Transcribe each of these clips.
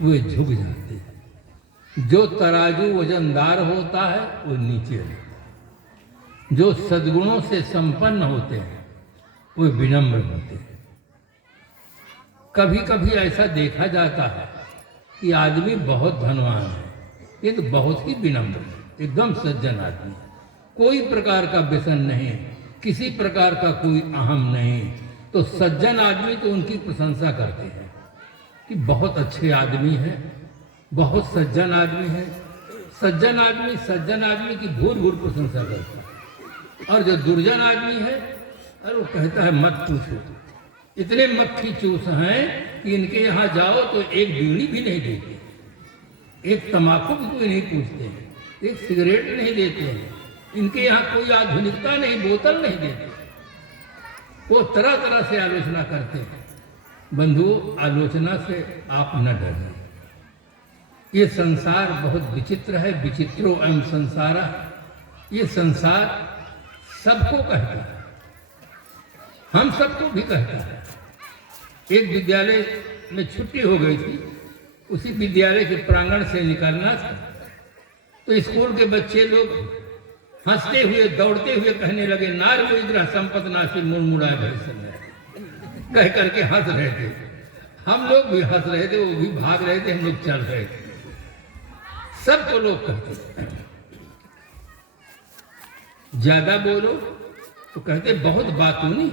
वे झुक जाते हैं। जो तराजू वजनदार होता है वो नीचे रहता है। जो सद्गुणों से संपन्न होते हैं वे विनम्र होते हैं। कभी कभी ऐसा देखा जाता है कि आदमी बहुत धनवान है, ये तो बहुत ही विनम्र है, एकदम सज्जन आदमी, कोई प्रकार का व्यसन नहीं, किसी प्रकार का कोई अहम नहीं। तो सज्जन आदमी तो उनकी प्रशंसा करते हैं कि बहुत अच्छे आदमी हैं, बहुत सज्जन आदमी हैं। सज्जन आदमी की भूर भूर प्रशंसा करता है। और जो दुर्जन आदमी है, अरे वो कहता है मत पूछो, इतने मक्खी चूस हैं कि इनके यहाँ जाओ तो एक बीड़ी भी नहीं देते, एक तम्बाकू भी कोई नहीं पूछते हैं, एक सिगरेट नहीं देते हैं, इनके यहाँ कोई आधुनिकता नहीं, बोतल नहीं देते। वो तरह तरह से आलोचना करते हैं। बंधु, आलोचना से आप न डरिए। ये संसार बहुत विचित्र है, विचित्रो अयं संसारा। ये संसार सबको कहता है, हम सबको भी कहता है। एक विद्यालय में छुट्टी हो गई थी, उसी विद्यालय के प्रांगण से निकलना था, तो स्कूल के बच्चे लोग हंसते हुए दौड़ते हुए कहने लगे, नार्य विग्रह संपत नासी मुड़मुड़ाए भैंस, कह करके हंस रहे थे। हम लोग भी हंस रहे थे, वो भी भाग रहे थे, हम लोग चल रहे थे। सबको लोग कहते ज्यादा बोलो तो कहते बहुत बातूनी,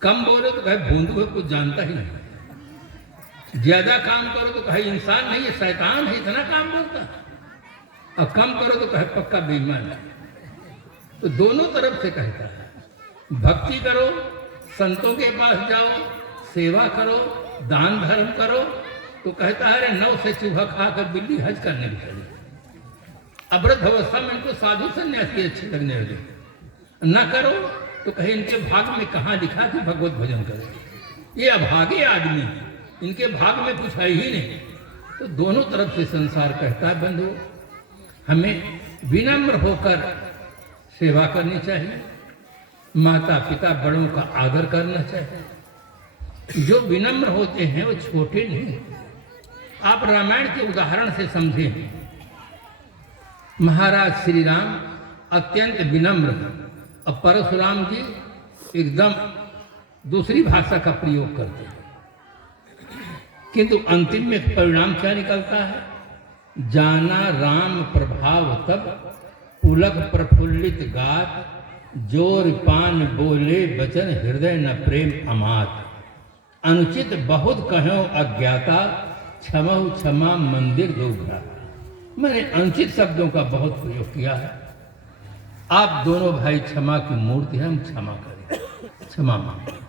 कम बोलो तो कहे भोंदू है, कुछ जानता ही नहीं। ज्यादा काम करो तो कहे इंसान नहीं है, शैतान है, इतना काम करता। और कम करो तो कहे पक्का बेईमान है। तो दोनों तरफ से कहता है। भक्ति करो, संतों के पास जाओ, सेवा करो, दान धर्म करो, तो कहता है अरे 9 से चूहा खाकर बिल्ली हज करने की चली। अवृद्ध अवस्था में इनको साधु सन्यासी अच्छे लगने लगे। न करो तो कहे इनके भाग में कहाँ लिखा कि भगवत भजन करो। ये अभागे आदमी, इनके भाग में कुछ है ही नहीं। तो दोनों तरफ से संसार कहता है बंधु, हमें विनम्र होकर सेवा करनी चाहिए, माता पिता बड़ों का आदर करना चाहिए। जो विनम्र होते हैं वो छोटे नहीं। आप रामायण के उदाहरण से समझें। महाराज श्री राम अत्यंत विनम्र और परशुराम जी एकदम दूसरी भाषा का प्रयोग करते हैं, किंतु अंतिम में परिणाम क्या निकलता है? जाना राम प्रभाव तब, पुलक प्रफुल्लित गात, जोर पान बोले वचन हृदय न प्रेम अमात, अनुचित बहुत कहो अज्ञाता, क्षमहु क्षमा मंदिर दो भ्राता। मैंने अनुचित शब्दों का बहुत प्रयोग किया है। आप दोनों भाई क्षमा की मूर्ति हैं, हम क्षमा करें, क्षमा मांगें।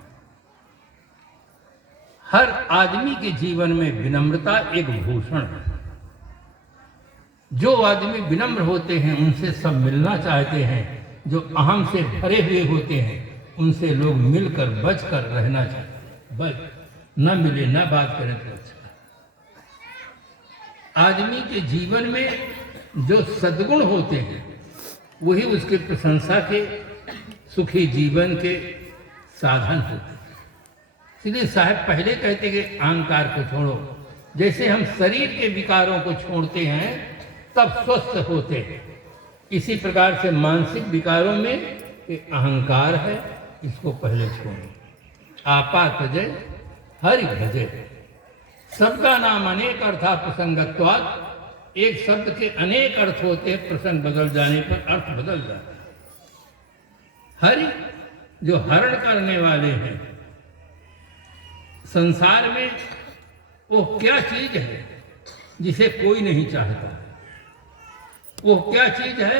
हर आदमी के जीवन में विनम्रता एक भूषण है। जो आदमी विनम्र होते हैं उनसे सब मिलना चाहते हैं। जो अहम से भरे हुए होते हैं उनसे लोग मिलकर बचकर रहना चाहते हैं। बस न मिले न बात करें तो अच्छा। आदमी के जीवन में जो सद्गुण होते हैं वही उसके प्रशंसा के, सुखी जीवन के साधन होते हैं। इसलिए साहब पहले कहते कि अहंकार को छोड़ो। जैसे हम शरीर के विकारों को छोड़ते हैं तब स्वस्थ होते हैं, इसी प्रकार से मानसिक विकारों में एक अहंकार है, इसको पहले छोड़ो। आपा तजय हरि भजय। सबका नाम अनेक अर्था प्रसंगत्वात्। एक शब्द के अनेक अर्थ होते हैं, प्रसंग बदल जाने पर अर्थ बदल जाता है। हरि जो हरण करने वाले हैं संसार में, वो क्या चीज है जिसे कोई नहीं चाहता? वो क्या चीज है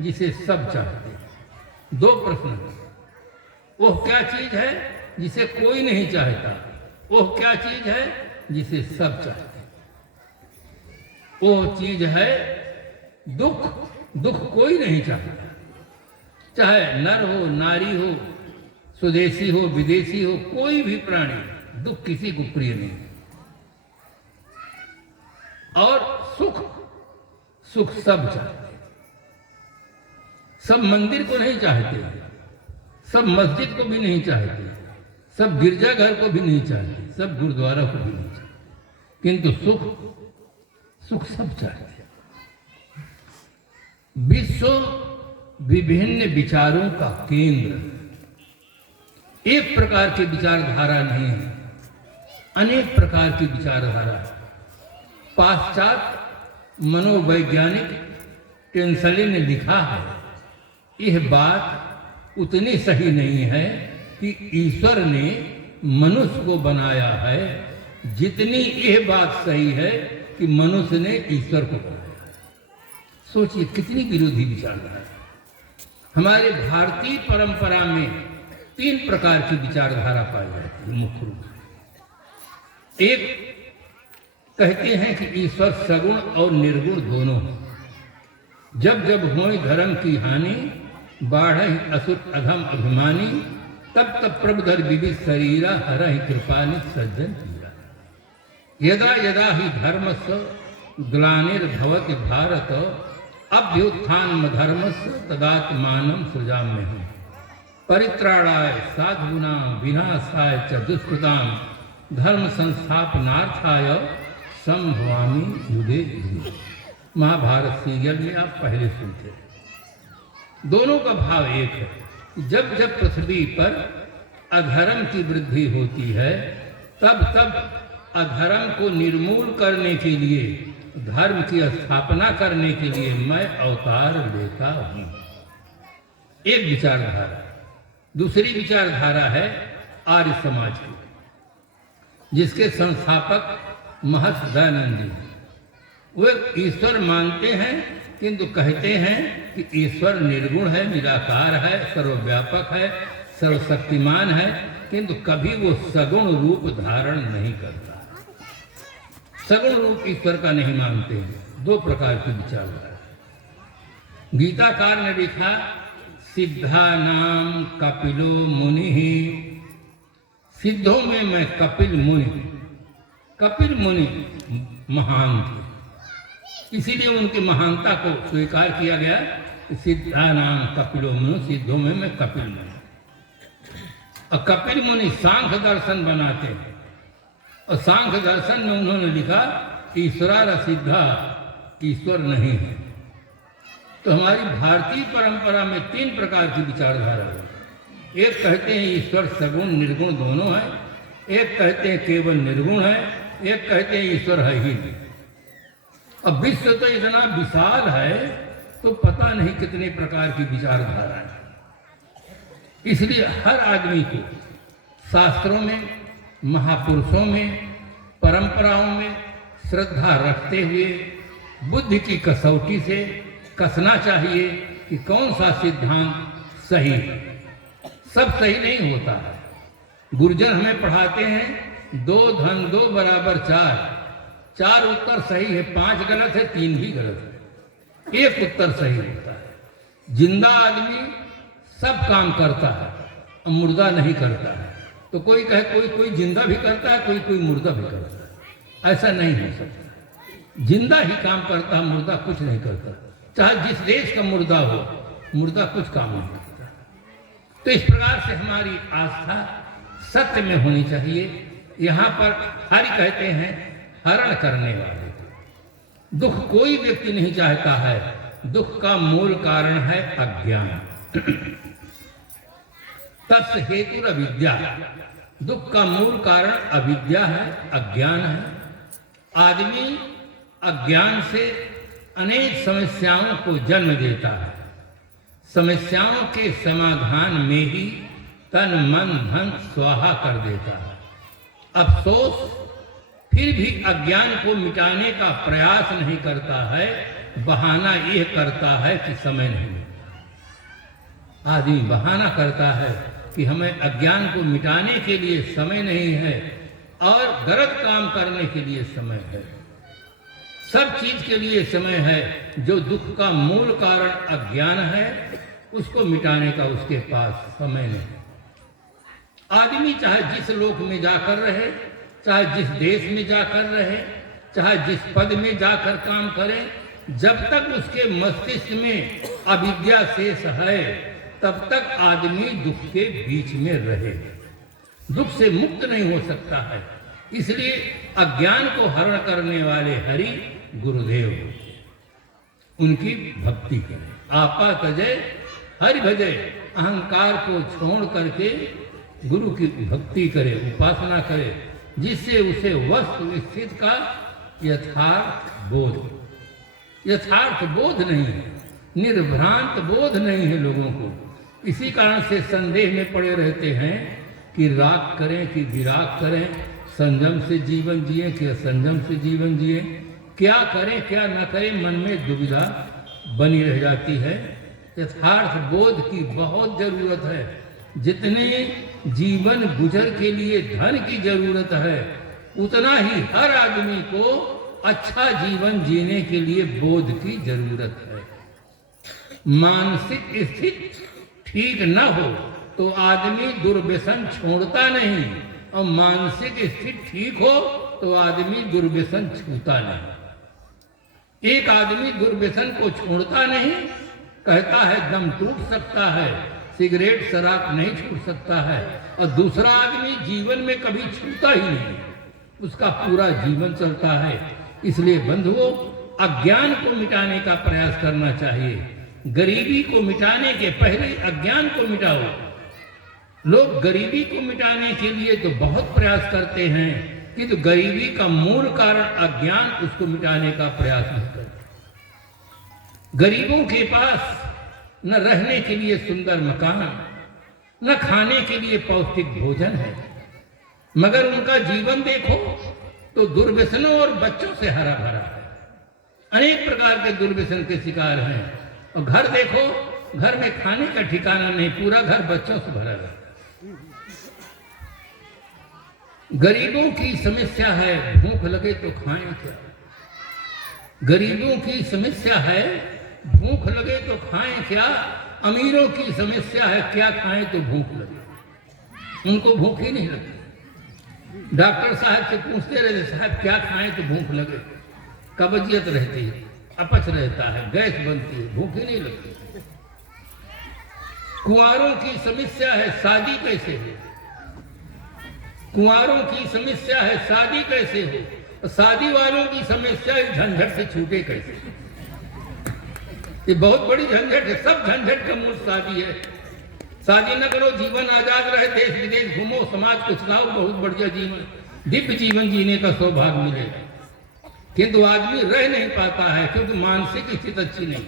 जिसे सब चाहते हैं? दो प्रश्न हैं। वो क्या चीज है जिसे कोई नहीं चाहता? वो क्या चीज है जिसे सब चाहते हैं? वो चीज है दुख। दुख कोई नहीं चाहता, चाहे नर हो, नारी हो, स्वदेशी हो, विदेशी हो, कोई भी प्राणी, दुख किसी को प्रिय नहीं। और सुख, सुख सब चाहते हैं। सब मंदिर को नहीं चाहते, सब मस्जिद को भी नहीं चाहते, सब गिरजाघर को भी नहीं चाहते, सब गुरुद्वारा को भी नहीं चाहते। किंतु सुख सब चाहते हैं। विश्व विभिन्न विचारों का केंद्र, एक प्रकार की विचारधारा नहीं है, अनेक प्रकार की विचारधारा। पाश्चात्य मनोवैज्ञानिक टेंसले ने लिखा है, यह बात उतनी सही नहीं है कि ईश्वर ने मनुष्य को बनाया है, जितनी यह बात सही है कि मनुष्य ने ईश्वर को बनाया। सोचिए कितनी विरोधी विचारधारा। हमारे भारतीय परंपरा में 3 प्रकार की विचारधारा पाई जाती है मुख्य रूप से। एक कहते हैं कि ईश्वर सगुण और निर्गुण दोनों हैं। जब जब होए धर्म की हानि, बाढ़ असुर अधम अभिमानी, तब तब प्रभुधर विविध शरीरा, हरहि कृपानित सज्जन पीरा। यदा यदा ही धर्मस्य ग्लानिर्भवति भारत, अभ्युत्थान धर्मस्य तदात्मानं सृजाम्यहम्। परित्राणाय साधूनां विनाशाय च दुष्कृतां, धर्म संस्थापनार्थाय संभवामि युगे युगे। महाभारत सीरियल में आप पहले सुनते। दोनों का भाव एक है। जब जब पृथ्वी पर अधर्म की वृद्धि होती है, तब तब अधर्म को निर्मूल करने के लिए, धर्म की स्थापना करने के लिए मैं अवतार लेता हूँ। एक विचारधारा। दूसरी विचारधारा है आर्य समाज की, जिसके संस्थापक महर्षि दयानंद जी। वे ईश्वर मानते हैं, किंतु कहते हैं कि ईश्वर निर्गुण है, निराकार है, सर्वव्यापक है, सर्वशक्तिमान है, किंतु कभी वो सगुण रूप धारण नहीं करता। सगुण रूप ईश्वर का नहीं मानते हैं। 2 प्रकार की विचारधारा। गीताकार ने लिखा, सिद्धा नाम कपिलो मुनि। सिद्धों में मैं कपिल मुनि। कपिल मुनि महान थे, इसीलिए उनकी महानता को स्वीकार किया गया। सिद्धा नाम कपिलो मुनि, सिद्धों में मैं कपिल मुनि। और कपिल मुनि सांख्य दर्शन बनाते हैं, और सांख्य दर्शन में उन्होंने लिखा ईश्वरा सिद्धा, ईश्वर नहीं है। तो हमारी भारतीय परंपरा में 3 प्रकार की विचारधारा है। एक कहते हैं ईश्वर सगुण निर्गुण दोनों है, एक कहते हैं केवल निर्गुण है, एक कहते हैं ईश्वर है ही नहीं। अब विश्व तो इतना विशाल है, तो पता नहीं कितने प्रकार की विचारधारा है। इसलिए हर आदमी को शास्त्रों में, महापुरुषों में, परंपराओं में श्रद्धा रखते हुए बुद्धि की कसौटी से कसना चाहिए कि कौन सा सिद्धांत सही है। सब सही नहीं होता है। गुरुजन हमें पढ़ाते हैं 2 धन 2 बराबर 4, 4 उत्तर सही है, 5 गलत है, 3 भी गलत है, 1 उत्तर सही होता है। जिंदा आदमी सब काम करता है और मुर्दा नहीं करता है। तो कोई कहे कोई जिंदा भी करता है, कोई मुर्दा भी करता है। ऐसा नहीं हो सकता। जिंदा ही काम करता है, मुर्दा कुछ नहीं करता। चाहे जिस देश का मुर्दा हो, मुर्दा कुछ काम नहीं करता। तो इस प्रकार से हमारी आस्था सत्य में होनी चाहिए। यहाँ पर हरि कहते हैं हरण करने वाले। दुख कोई व्यक्ति नहीं चाहता है। दुख का मूल कारण है अज्ञान। तस्य हेतु अविद्या। दुख का मूल कारण अविद्या है, अज्ञान है। आदमी अज्ञान से अनेक समस्याओं को जन्म देता है। समस्याओं के समाधान में ही तन मन धन स्वाहा कर देता है। अफसोस फिर भी अज्ञान को मिटाने का प्रयास नहीं करता है। बहाना यह करता है कि समय नहीं मिलता। आदमी बहाना करता है कि हमें अज्ञान को मिटाने के लिए समय नहीं है और गलत काम करने के लिए समय है। सब चीज के लिए समय है। जो दुख का मूल कारण अज्ञान है, उसको मिटाने का उसके पास समय नहीं। आदमी चाहे जिस लोक में जाकर रहे, चाहे जिस देश में जाकर रहे, चाहे जिस पद में जाकर काम करे, जब तक उसके मस्तिष्क में अविद्या शेष है, तब तक आदमी दुख के बीच में रहे। दुख से मुक्त नहीं हो सकता है। इसलिए अज्ञान को हरण करने वाले हरि गुरुदेव, उनकी भक्ति करें। आपा तजय हरि भजय, अहंकार को छोड़ करके गुरु की भक्ति करे, उपासना करे, जिससे उसे वस्तु स्थित का यथार्थ बोध नहीं है, निर्भ्रांत बोध नहीं है लोगों को। इसी कारण से संदेह में पड़े रहते हैं कि राग करें कि विराग करें, संयम से जीवन जिए कि असंयम से जीवन जिए, क्या करें क्या न करें, मन में दुविधा बनी रह जाती है। यथार्थ बोध की बहुत जरूरत है। जितने जीवन गुजर के लिए धन की जरूरत है, उतना ही हर आदमी को अच्छा जीवन जीने के लिए बोध की जरूरत है। मानसिक स्थिति ठीक न हो तो आदमी दुर्व्यसन छोड़ता नहीं, और मानसिक स्थिति ठीक हो तो आदमी दुर्व्यसन छूता नहीं। एक आदमी दुर्व्यसन को छोड़ता नहीं, कहता है दम टूट सकता है, सिगरेट शराब नहीं छूट सकता है, और दूसरा आदमी जीवन में कभी छूता ही नहीं, उसका पूरा जीवन चलता है। इसलिए बंधुओं, अज्ञान को मिटाने का प्रयास करना चाहिए। गरीबी को मिटाने के पहले अज्ञान को मिटाओ। लोग गरीबी को मिटाने के लिए तो बहुत प्रयास करते हैं, किंतु गरीबी का मूल कारण अज्ञान, उसको मिटाने का प्रयास नहीं करते। गरीबों के पास न रहने के लिए सुंदर मकान, न खाने के लिए पौष्टिक भोजन है, मगर उनका जीवन देखो तो दुर्व्यसनों और बच्चों से हरा भरा है। अनेक प्रकार के दुर्व्यसन के शिकार हैं। और घर देखो, घर में खाने का ठिकाना नहीं, पूरा घर बच्चों से भरा है। गरीबों की समस्या है भूख लगे तो खाएं क्या। गरीबों की समस्या है भूख लगे तो खाएं क्या। अमीरों की समस्या है क्या खाएं तो भूख लगे, उनको भूख ही नहीं लगती। डॉक्टर साहब से पूछते रहते, साहब क्या खाएं तो भूख लगे। कब्जियत रहती है, अपच रहता है, गैस बनती है, भूख ही नहीं लगती। कुंवारों की समस्या है शादी कैसे हो। कुंवारों की समस्या है शादी कैसे हो। शादी वालों की समस्या है झंझट से छूटे कैसे। ये बहुत बड़ी झंझट है। सब झंझट का मूल शादी है। शादी न करो, जीवन आजाद रहे, देश विदेश घूमो, समाज को चलाओ, बहुत बढ़िया जीवन, दिव्य जीवन जीने का सौभाग्य मिलेगा। किंतु आदमी रह नहीं पाता है क्योंकि मानसिक स्थिति अच्छी नहीं।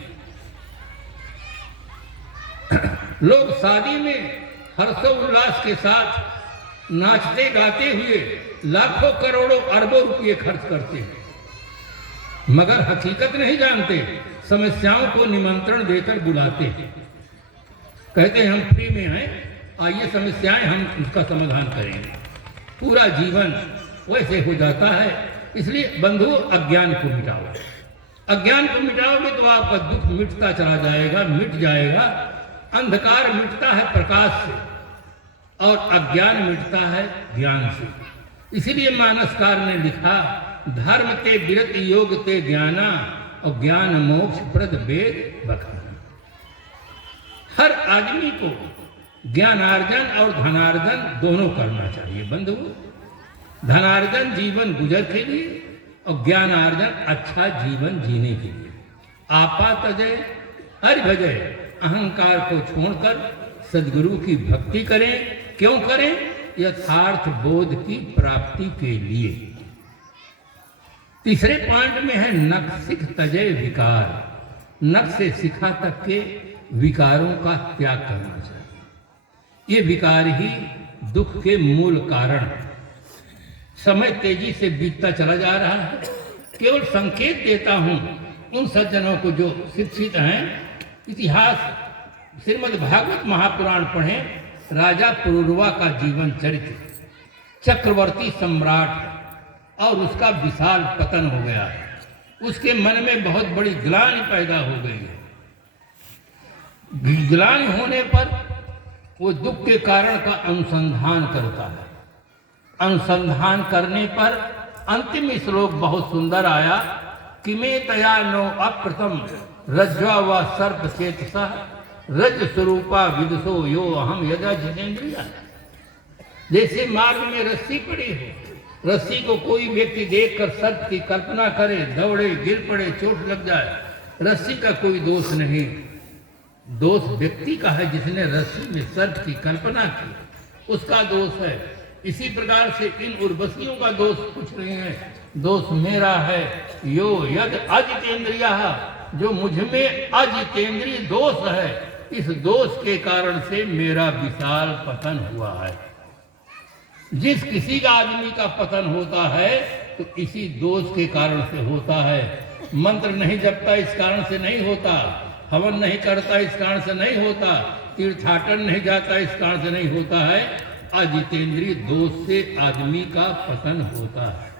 लोग शादी में हर्षोल्लास के साथ नाचते गाते हुए लाखों करोड़ों अरबों रुपये खर्च करते हैं, मगर हकीकत नहीं जानते। समस्याओं को निमंत्रण देकर बुलाते हैं, कहते हैं हम फ्री में हैं, आइए समस्याएं हम उसका समाधान करेंगे। पूरा जीवन वैसे हो जाता है। इसलिए बंधु, अज्ञान को मिटाओ। अज्ञान को मिटाओगे तो आपका दुख मिटता चला जाएगा, मिट जाएगा। अंधकार मिटता है प्रकाश से, और अज्ञान मिटता है ज्ञान से। इसीलिए मानसकार ने लिखा, धर्म ते विरत योग ते ज्ञाना, और ज्ञान मोक्ष प्रद वेद बखाना। हर आदमी को ज्ञानार्जन और धनार्जन दोनों करना चाहिए बंधु। धनार्जन जीवन गुजर के लिए, और ज्ञानार्जन अच्छा जीवन जीने के लिए। आपा तजय हरि भजय, अहंकार को छोड़कर सदगुरु की भक्ति करें। क्यों करें? यथार्थ बोध की प्राप्ति के लिए। तीसरे पॉइंट में है नख तजय विकार। नख से शिखा तक के विकारों का त्याग करना चाहिए। ये विकार ही दुख के मूल कारण। समय तेजी से बीतता चला जा रहा है। केवल संकेत देता हूं उन सज्जनों को जो शिक्षित हैं। इतिहास श्रीमद् भागवत महापुराण पढ़ें। राजा पुरुरवा का जीवन चरित्र, चक्रवर्ती सम्राट, और उसका विशाल पतन हो गया है। उसके मन में बहुत बड़ी ग्लानि पैदा हो गई है। ग्लानि होने पर वो दुख के कारण का अनुसंधान करता है। अनुसंधान करने पर अंतिम श्लोक बहुत सुंदर आया कि में तया नो अप्रथम रज्ज्वा व सर्प चेतसा रज स्वरूपा विदुषो यो अहम यदा जितेंद्रिया। जैसे मार्ग में रस्सी पड़ी हो, रस्सी को कोई व्यक्ति देखकर सर्प की कल्पना करे, दौड़े, गिर पड़े, चोट लग जाए, रस्सी का कोई दोष नहीं, दोष व्यक्ति का है जिसने रस्सी में सर्प की कल्पना की, उसका दोष है। इसी प्रकार से इन उर्वशियों का दोष कुछ नहीं है, दोष मेरा है। यो यद अजितेंद्रिय, जो मुझ में अजितेंद्रिय दोष है, इस दोष के कारण से मेरा विशाल पतन हुआ है। जिस किसी का आदमी का पतन होता है तो इसी दोष के कारण से होता है। मंत्र नहीं जपता इस कारण से नहीं होता, हवन नहीं करता इस कारण से नहीं होता, तीर्थाटन नहीं जाता इस कारण से नहीं होता है। अजितेंद्रिय दोष से आदमी का पतन होता है।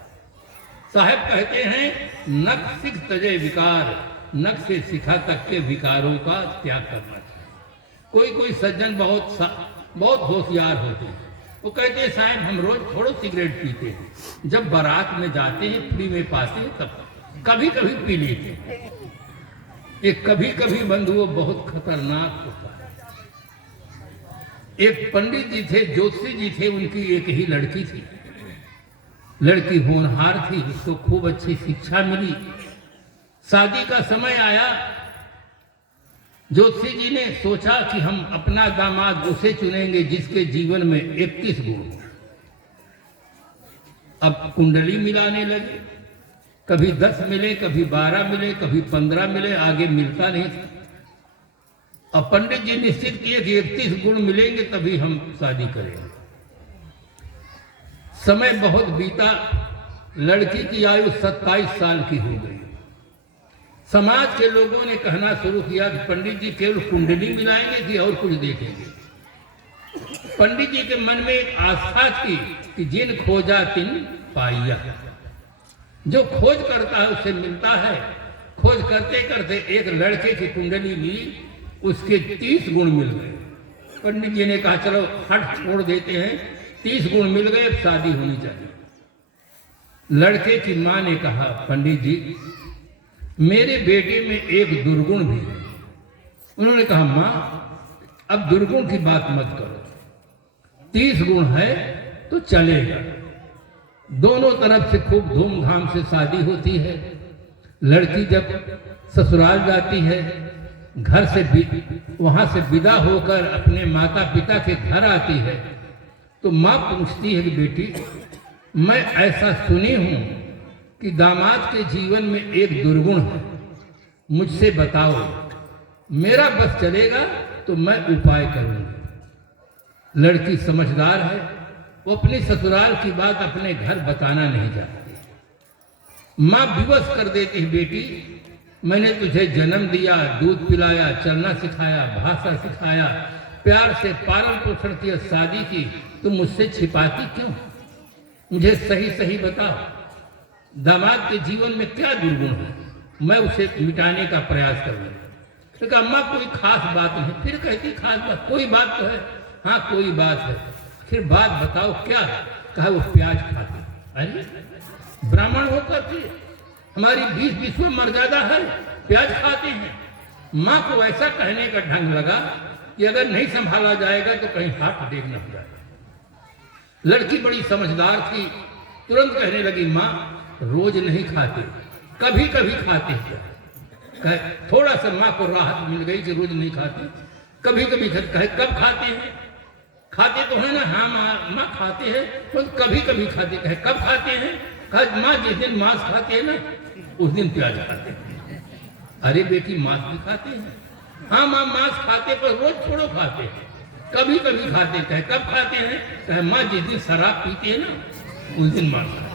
साहब कहते हैं नख सिख तजे विकार, नख से शिखा तक के विकारों का त्याग करना चाहिए। कोई कोई सज्जन बहुत होशियार होते हैं, वो कहते हैं साहब हम रोज थोड़ा सिगरेट पीते हैं, जब बारात में जाते हैं फ्री में पाते हैं तब कभी कभी पी लेते हैं। एक कभी कभी बंधुओं बहुत खतरनाक होता है। एक पंडित जी थे, ज्योतिषी जी थे, उनकी एक ही लड़की थी। लड़की होनहार थी, उसको खूब अच्छी शिक्षा मिली। शादी का समय आया, ज्योतिषी जी ने सोचा कि हम अपना दामाद उसे चुनेंगे जिसके जीवन में 31 गुण। अब कुंडली मिलाने लगे, कभी 10 मिले, कभी 12 मिले, कभी 15 मिले, आगे मिलता नहीं था। अब पंडित जी निश्चित किए कि 31 गुण मिलेंगे तभी हम शादी करेंगे। समय बहुत बीता, लड़की की आयु 27 साल की हो गई। समाज के लोगों ने कहना शुरू किया कि पंडित जी केवल कुंडली मिलाएंगे कि और कुछ देखेंगे। पंडित जी के मन में एक आस्था थी कि जिन खोजा तिन पाइया, जो खोज करता है उससे मिलता है। खोज करते करते एक लड़के की कुंडली मिली, उसके 30 गुण मिल गए। पंडित जी ने कहा चलो हट छोड़ देते हैं, 30 गुण मिल गए, अब शादी होनी चाहिए। लड़के की मां ने कहा पंडित जी मेरे बेटे में एक दुर्गुण भी है। उन्होंने कहा मां अब दुर्गुण की बात मत करो, 30 गुण है तो चलेगा। दोनों तरफ से खूब धूमधाम से शादी होती है। लड़की जब ससुराल जाती है, घर से वहां से विदा होकर अपने माता पिता के घर आती है, तो माँ पूछती है कि बेटी मैं ऐसा सुनी हूं कि दामाद के जीवन में एक दुर्गुण है, मुझसे बताओ, मेरा बस चलेगा तो मैं उपाय करूंगी। लड़की समझदार है, वो अपनी ससुराल की बात अपने घर बताना नहीं चाहती। माँ विवश कर देती है बेटी मैंने तुझे जन्म दिया, दूध पिलाया, चलना सिखाया, भाषा सिखाया, प्यार से पालन पोषण किया, शादी की, तुम मुझसे छिपाती क्यों? मुझे सही सही बता, दामाद के जीवन में क्या दुर्गुण है, मैं उसे मिटाने का प्रयास करूंगा। तो कहा अम्मा कोई खास बात नहीं। फिर कहती खास बात, कोई बात तो है। हाँ कोई बात है। फिर बात बताओ क्या है? कहा वो प्याज खाते। अरे ब्राह्मण होकर के हमारी 20 विश्व मर्यादा है, प्याज खाते हैं। माँ को ऐसा कहने का ढंग लगा कि अगर नहीं संभाला जाएगा तो कहीं हाथ देखना हो जाएगा। लड़की बड़ी समझदार थी, तुरंत कहने लगी माँ रोज नहीं खाते, कभी कभी खाते हैं। थोड़ा सा माँ को राहत मिल गई कि रोज नहीं खाते, कभी कभी कहे कब खाते हैं? खाते तो है ना? हाँ माँ खाते हैं, तो कभी कभी खाते। कहे कब खाते हैं? कहा माँ जिस दिन मांस खाते हैं ना उस दिन प्याज खाते हैं। अरे बेटी मांस भी खाते हैं? हाँ माँ मांस खाते पर रोज थोड़ो खाते हैं, कभी कभी खाते। कहे कब खाते हैं? कहे माँ जिस दिन शराब पीते हैं ना उस दिन मांस खाते हैं।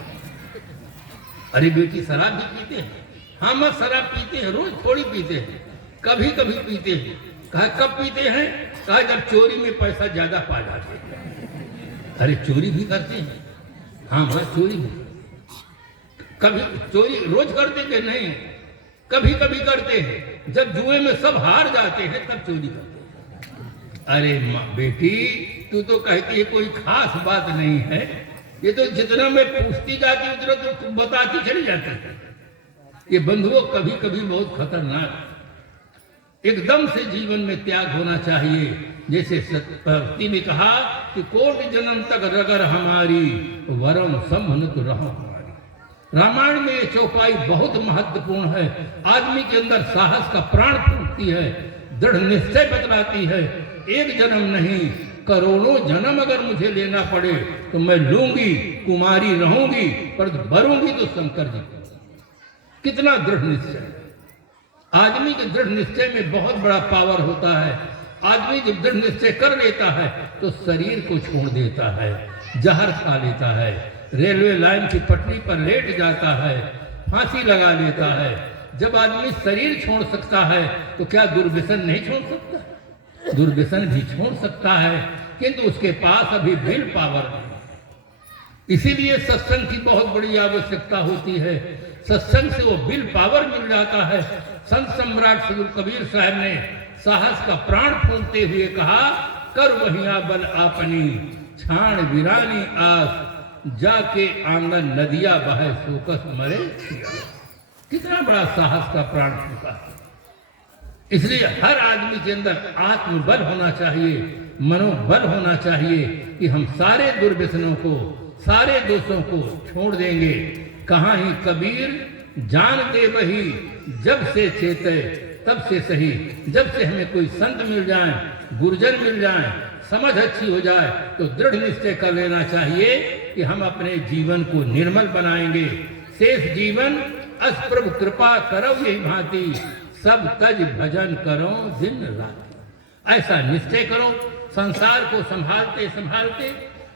अरे बेटी शराब भी पीते हैं? हाँ माँ शराब पीते हैं, रोज थोड़ी पीते हैं, कभी कभी पीते हैं। कहा कब पीते हैं? कहा जब चोरी में पैसा ज्यादा पा जाते हैं। अरे चोरी भी करते हैं? हाँ माँ चोरी भी। कभी चोरी रोज करते कि नहीं? कभी कभी करते हैं, जब जुए में सब हार जाते हैं तब चोरी करते हैं। अरे माँ बेटी तू तो कहती है कोई खास बात नहीं है, ये तो जितना मैं पूछती जाती उतना तो बताती चली जाती है। ये बंधुओं कभी कभी बहुत खतरनाक। एकदम से जीवन में त्याग होना चाहिए। जैसे सत्यवती ने कहा कि कोटि जन्म तक रगर हमारी, वरम संभनत रहो हमारी। रामायण में ये चौपाई बहुत महत्वपूर्ण है। आदमी के अंदर साहस का प्राण फूटती है, दृढ़ निश्चय बतलाती है। एक जन्म नहीं, करोड़ों जन्म अगर मुझे लेना पड़े तो मैं लूंगी, कुमारी रहूंगी, पर भरूंगी तो शंकर जी को। कितना दृढ़ निश्चय! आदमी के दृढ़ निश्चय में बहुत बड़ा पावर होता है। आदमी जब दृढ़ निश्चय कर लेता है तो शरीर को छोड़ देता है, जहर खा लेता है, रेलवे लाइन की पटरी पर लेट जाता है, फांसी लगा लेता है। जब आदमी शरीर छोड़ सकता है तो क्या दुर्व्यसन नहीं छोड़ सकता? दुर्व्यसन भी छोड़ सकता है, किंतु उसके पास अभी विल पावर नहीं। इसीलिए सत्संग की बहुत बड़ी आवश्यकता होती है। सत्संग से वो विल पावर मिल जाता है। संत सम्राट श्री कबीर साहब ने साहस का प्राण फूंकते हुए कहा, कर वहिया बल आपनी, छाण वीरानी आस, जाके आंगन नदिया बहे सोकस मरे। कितना बड़ा साहस का प्राण फूंका। इसलिए हर आदमी के अंदर आत्मबल होना चाहिए, मनोबल होना चाहिए कि हम सारे दुर्व्यसनों को, सारे दोषों को छोड़ देंगे। कहाँ ही कबीर जान दे वही, जब से चेते तब से सही। जब से हमें कोई संत मिल जाए, गुरुजन मिल जाए, समझ अच्छी हो जाए तो दृढ़ निश्चय कर लेना चाहिए कि हम अपने जीवन को निर्मल बनाएंगे। शेष जीवन अस प्रभु कृपा करो यही भांति, सब तज भजन करो दिन रात। ऐसा निश्चय करो। संसार को संभालते संभालते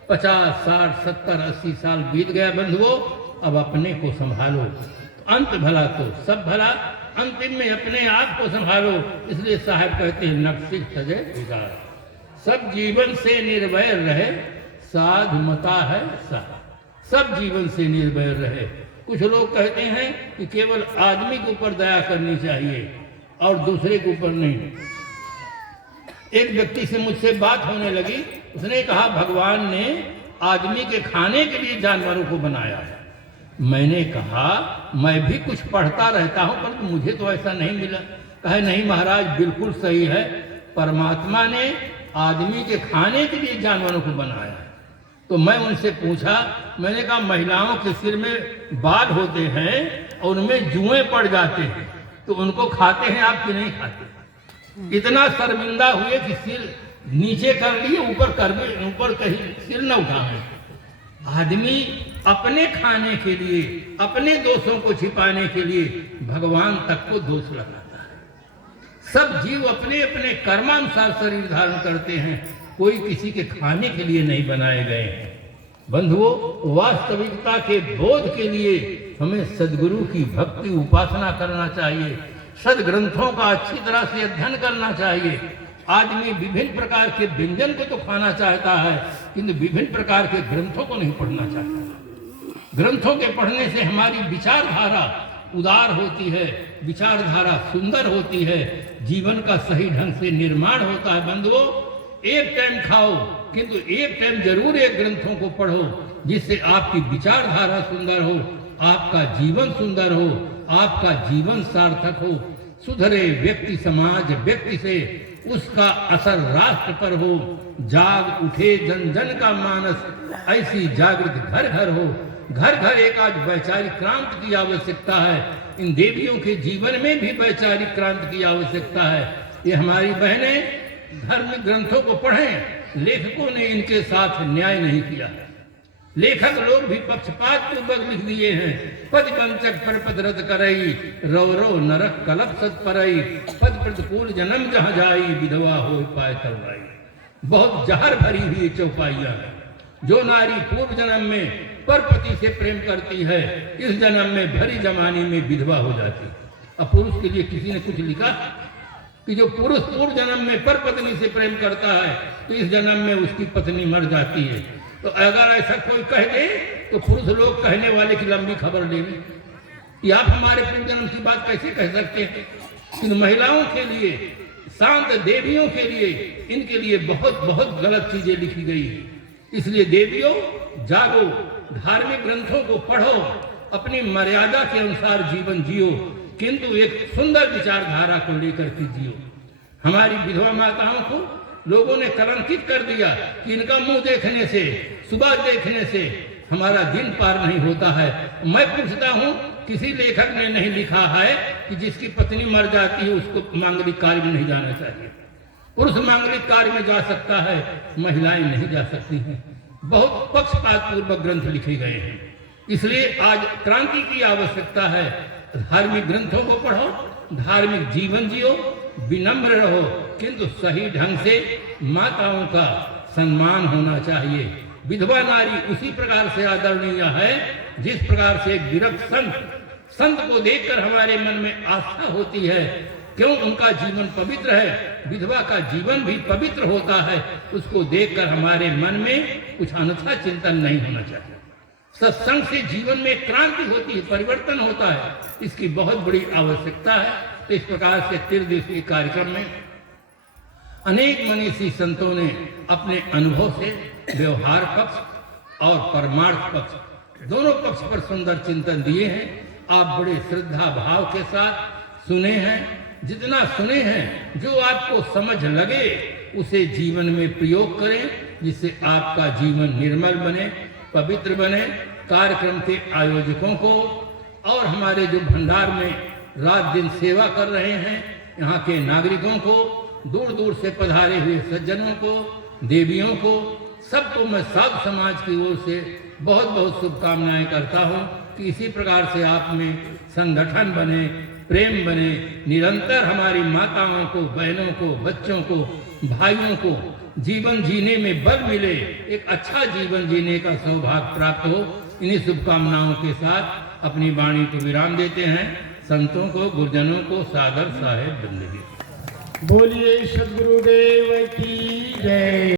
50, 60, 70, 80 साल बीत गया बंधुओं, अब अपने को संभालो। अंत भला तो सब भला, अंतिम में अपने आप को संभालो। इसलिए साहब कहते हैं नक्शिक सजे बिगाड़, सब जीवन से निर्भय रहे, साध मता है साध। सब जीवन से निर्भय रहे। कुछ लोग कहते हैं कि केवल आदमी के ऊपर दया करनी चाहिए और दूसरे के ऊपर नहीं। एक व्यक्ति से मुझसे बात होने लगी, उसने कहा भगवान ने आदमी के खाने के लिए जानवरों को बनाया है। मैंने कहा मैं भी कुछ पढ़ता रहता हूं, परंतु मुझे तो ऐसा नहीं मिला। कहे नहीं महाराज, बिल्कुल सही है, परमात्मा ने आदमी के खाने के लिए जानवरों को बनाया है। तो मैं उनसे पूछा, मैंने कहा महिलाओं के सिर में बाल होते हैं और उनमें जुएं पड़ जाते हैं, तो उनको खाते हैं आप कि नहीं खाते? इतना शर्मिंदा हुए कि सिर नीचे कर लिए, ऊपर कहीं सिर न उठाए। आदमी अपने खाने के लिए, अपने दोषों को छिपाने के लिए भगवान तक को दोष लगाता है। सब जीव अपने अपने कर्मानुसार शरीर धारण करते हैं, कोई किसी के खाने के लिए नहीं बनाए गए हैं। बंधुओं, वास्तविकता के बोध के लिए हमें सद्गुरु की भक्ति उपासना करना चाहिए। सदग्रंथों का अच्छी तरह से अध्ययन करना चाहिए। आदमी विभिन्न प्रकार के व्यंजन को तो खाना चाहता है, किंतु विभिन्न प्रकार के ग्रंथों को नहीं पढ़ना चाहता। ग्रंथों के पढ़ने से हमारी विचारधारा उदार होती है, विचारधारा सुंदर होती है, जीवन का सही ढंग से निर्माण होता है। बंधुओं, एक टाइम खाओ, किंतु एक टाइम जरूर एक ग्रंथों को पढ़ो, जिससे आपकी विचारधारा सुंदर हो, आपका जीवन सुंदर हो, आपका जीवन सार्थक हो। सुधरे व्यक्ति समाज व्यक्ति से, उसका असर राष्ट्र पर हो। जाग उठे जन जन का मानस, ऐसी जागृत घर घर हो। घर घर एक आज वैचारिक क्रांति की आवश्यकता है। इन देवियों के जीवन में भी वैचारिक क्रांति की आवश्यकता है। ये हमारी बहनें धर्म ग्रंथों को पढ़ें। लेखकों ने इनके साथ न्याय नहीं किया। लेखक लोग भी पक्षपात पूर्वक लिख दिए हैं। पद पंचक पर पद रत करई, रव रव नरक कलप सत परई, पद प्रतिकूल जन्म जहाँ जाई, विधवा हो पाए तलवाई। बहुत जहर भरी हुई चौपाइयां है। जो नारी पूर्व जन्म में परपति से प्रेम करती है, इस जन्म में भरी जमानी में विधवा हो जाती। अब पुरुष के लिए किसी ने कुछ लिखा कि जो पुरुष पूर्व जन्म में परपत्नी से प्रेम करता है तो इस जन्म में उसकी पत्नी मर जाती है। तो अगर ऐसा कोई कह दे तो पुरुष लोग कहने वाले की लंबी खबर लेंगे कि आप हमारे पूर्व जन्म की बात कैसे कह सकते हैं। इन महिलाओं के लिए, शांत देवियों के लिए, इनके लिए बहुत बहुत गलत चीजें लिखी गई है। इसलिए देवियों जागो, धार्मिक ग्रंथों को पढ़ो, अपनी मर्यादा के अनुसार जीवन जियो, किंतु एक सुंदर विचारधारा को लेकर के जियो। हमारी विधवा माताओं को लोगों ने कलंकित कर दिया कि इनका मुंह देखने से, सुबह देखने से हमारा दिन पार नहीं होता है। मैं पूछता हूँ, किसी लेखक ने नहीं लिखा है कि जिसकी पत्नी मर जाती है उसको मांगलिक कार्य में नहीं जाना चाहिए। पुरुष मांगलिक कार्य में जा सकता है, महिलाएं नहीं जा सकती हैं। बहुत पक्षपात पूर्वक ग्रंथ लिखे गए हैं। इसलिए आज क्रांति की आवश्यकता है। धार्मिक ग्रंथों को पढ़ो, धार्मिक जीवन जियो, विनम्र रहो, किंतु सही ढंग से माताओं का सम्मान होना चाहिए। विधवा नारी उसी प्रकार से आदरणीय है जिस प्रकार से एक विरक्त संत को देखकर हमारे मन में आस्था होती है। क्यों? उनका जीवन पवित्र है। विधवा का जीवन भी पवित्र होता है। उसको देखकर हमारे मन में कुछ अनूठा चिंतन नहीं होना चाहिए। सत्संग से जीवन में क्रांति होती है, परिवर्तन होता है। इसकी बहुत बड़ी आवश्यकता है। तो इस प्रकार से त्रिदिवसीय कार्यक्रम में अनेक मनीषी संतों ने अपने अनुभव से व्यवहार पक्ष और परमार्थ पक्ष दोनों पक्ष पर सुंदर चिंतन दिए हैं। आप बड़े श्रद्धा भाव के साथ सुने हैं। जितना सुने हैं, जो आपको समझ लगे उसे जीवन में प्रयोग करें, जिससे आपका जीवन निर्मल बने, पवित्र बने। कार्यक्रम के आयोजकों को और हमारे जो भंडार में रात दिन सेवा कर रहे हैं, यहाँ के नागरिकों को, दूर दूर से पधारे हुए सज्जनों को, देवियों को, सबको मैं साधु समाज की ओर से बहुत बहुत शुभकामनाएं करता हूँ कि इसी प्रकार से आप में संगठन बने, प्रेम बने, निरंतर हमारी माताओं को, बहनों को, बच्चों को, भाइयों को जीवन जीने में बल मिले, एक अच्छा जीवन जीने का सौभाग्य प्राप्त हो। इन्हीं शुभकामनाओं के साथ अपनी वाणी को विराम देते हैं। संतों को, गुरुजनों को सादर साहेब बंदगी। बोलिए सद्गुरुदेव की जय।